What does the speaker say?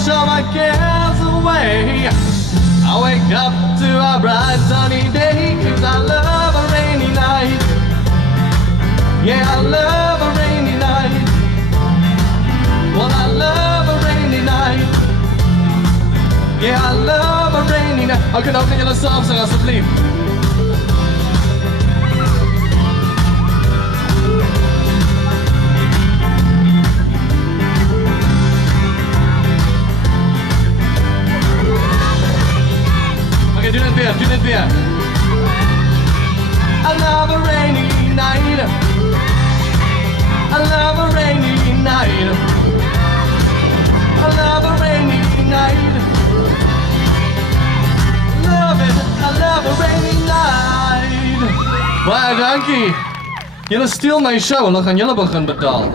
wash all my cares away. I wake up to a bright sunny day, 'cause I love a rainy night. Yeah, I love a rainy night. Well, I love a rainy night. Yeah, I love a rainy night. Okay, nou kan jullie zelf zeggen alsjeblieft. Oké, doe dit weer. I love a rainy night. I love a rainy night. I love a rainy night. Love it, I love a rainy night. Baie dankie. Julle steel my show en dan gaan julle begin betaal.